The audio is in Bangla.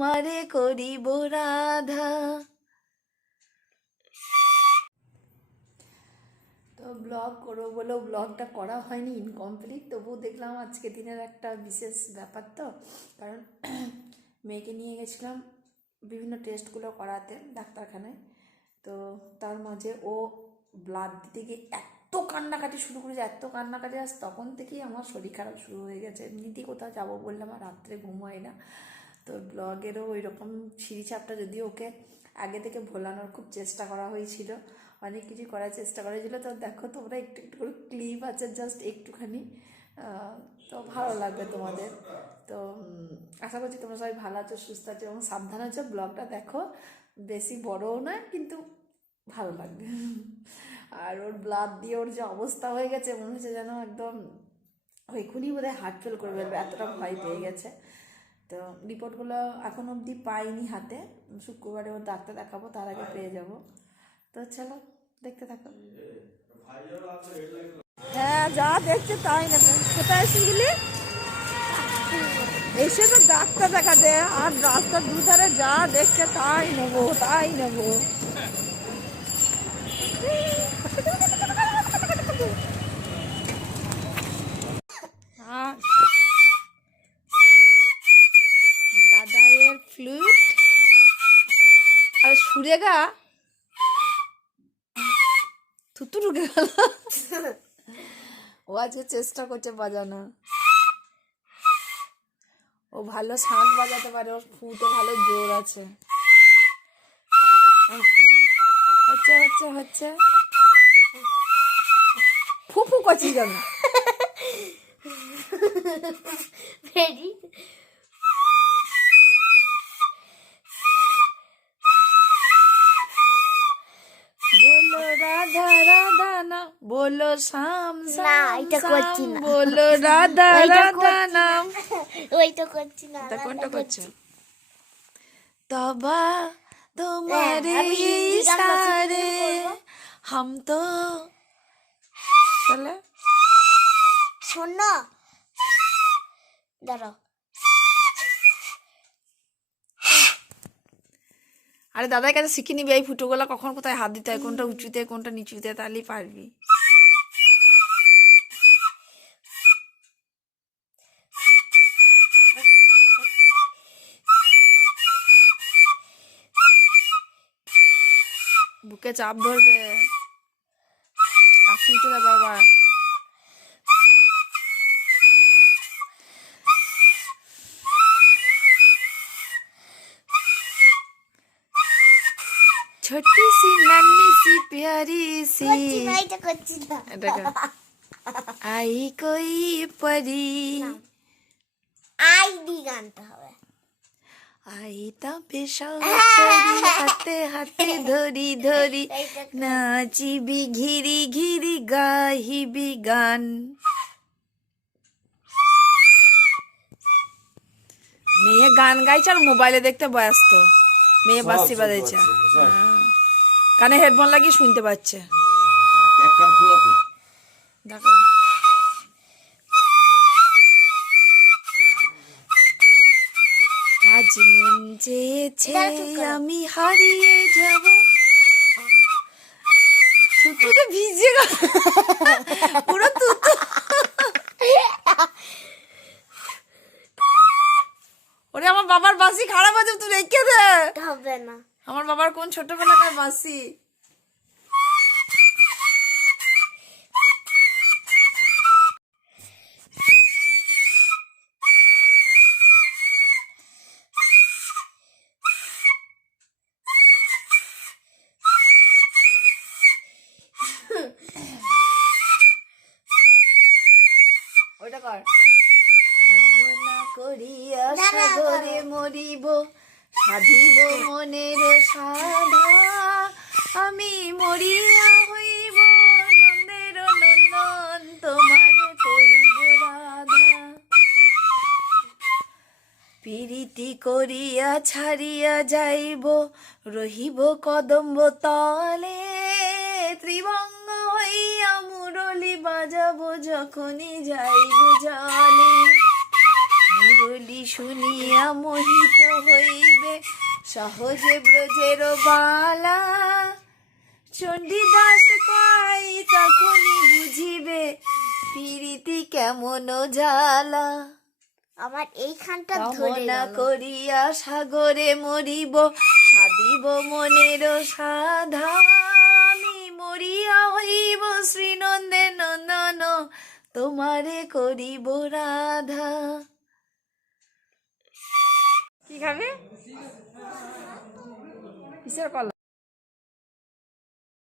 তোমারে করিব রাধা। তো ব্লগ করব বলেও ব্লগটা করা হয়নি ইনকমপ্লিট তবুও দেখলাম আজকে দিনের একটা বিশেষ ব্যাপার তো, কারণ মেয়েকে নিয়ে গেছিলাম বিভিন্ন টেস্টগুলো করাতে ডাক্তারখানায়। তো তার মাঝে ও ব্লাড দিতে গিয়ে এত কান্নাকাটি শুরু করেছে, এত কান্নাকাটি আস তখন থেকেই আমার শরীর খারাপ শুরু হয়ে গেছে। এমনিতেই কোথাও যাব বললে আমার রাত্রে ঘুম হয় না। তো ব্লগেরও ওই রকম সিঁড়িচাপটা যদিও ওকে আগে থেকে ভোলানোর খুব চেষ্টা করা হয়েছিল, অনেক কিছু করার চেষ্টা করা হয়েছিল। তো দেখো, তোমরা একটু একটু করে ক্লিপ আছে জাস্ট একটুখানি। তো ভালো লাগবে তোমাদের। তো আশা করছি তোমরা সবাই ভালো আছো, সুস্থ আছো এবং সাবধান আছো। ব্লগটা দেখো, বেশি বড়ও নয়, কিন্তু ভালো লাগবে। আর ওর ব্লাড দিয়ে ওর যে অবস্থা হয়ে গেছে, মনে হচ্ছে যেন একদম এখনই বোধহয় হার্ট ফেল করে ফেলবে, এতটা ভয় পেয়ে গেছে। তো রিপোর্টগুলো এখন অবধি পাইনি হাতে। শুক্রবারে ওর ডাক্তার দেখাবো তার আগে পেয়ে যাব। তো চলো দেখতে থাকো। হ্যাঁ যা দেখছে তাই নেবে কোথায় এসেছিলি এসে তো ডাক্তার দেখাতে আর রাস্তার দুধারে যা দেখছে তাই নেব তাই নেব। সুরেগা থুতু ঢুকে গেল ও আজকে চেষ্টা করছে বাজানো। ও ভালো শাঁখ বাজাতে পারে, ওর ফুতে ভালো জোর আছে। হচ্ছে হচ্ছে হচ্ছে। ফুফু করছি কেন রাধা রাধা নাম বলো শাম না বলো রাধা রাধা নাম ওইটা করছি না কোনটা করছ? তবা তোমার হ্যাঁ, সারে হাম তো তাহলে? শোন না। দাঁড়াও। আরে দাদার কাছে শিখে নিবি, এই ফুটোগুলা কখন কোথায়? হাত দিতে হয়, কোনটা উঁচুতে কোনটা নিচুতে তাহলেই পারবি। বুকে চাপ ধরবে। কাশি উঠে যাবে আবার। ছোটি সি নান্নি সি প্যারি সি। আই কই পরি আইডি গানটা হবে আই তা পেশা হাতে হাতে ধরি ধরি নাচিবি ঘিরি ঘিরি গাহিবি গান মেয়ে গান গাইছে আর মোবাইলে দেখতে ব্যস্ত মেয়ে বাসি বাজাইছে হ্যাঁ। কানে হেডফোন লাগিয়ে শুনতে পাচ্ছে। দেখো। আজ মন চেয়েছে। আমি হারিয়ে যাব। ভিজে গেল। পুরো তুতু। ওরে আমার বাবার বাসি খারাপ আছে তুই রেখে দে। হবে না। আমার বাবার কোন ছোটবেলাকার বাসি? ওইটা কর। কামনা করিয়া সাগরে মরিব। সাধিব মনের সাধা। আমি মরিয়া হইব নন্দের নন্দন, তোমার করিব রাধা। প্রীতি করিয়া ছাড়িয়া যাইব, রহিব কদম্ব তলে। ত্রিভঙ্গ হইয়া মুরলি বাজাবো, যখনই যাইব জলে। মুরলি শুনিয়া মোহিত হইবে সহজে ব্রজের বালা। চণ্ডীদাস কয় তখনই বুঝিবে প্রীতি কেমন জ্বালা। আমার এইখানটা ধরে করিয়া সাগরে মরিব সাদিব মনের সাধা। আমি মরিয়া হইব শ্রীনন্দে নন্দন তোমারে করিব রাধা। কি খাবে? কিসের কলা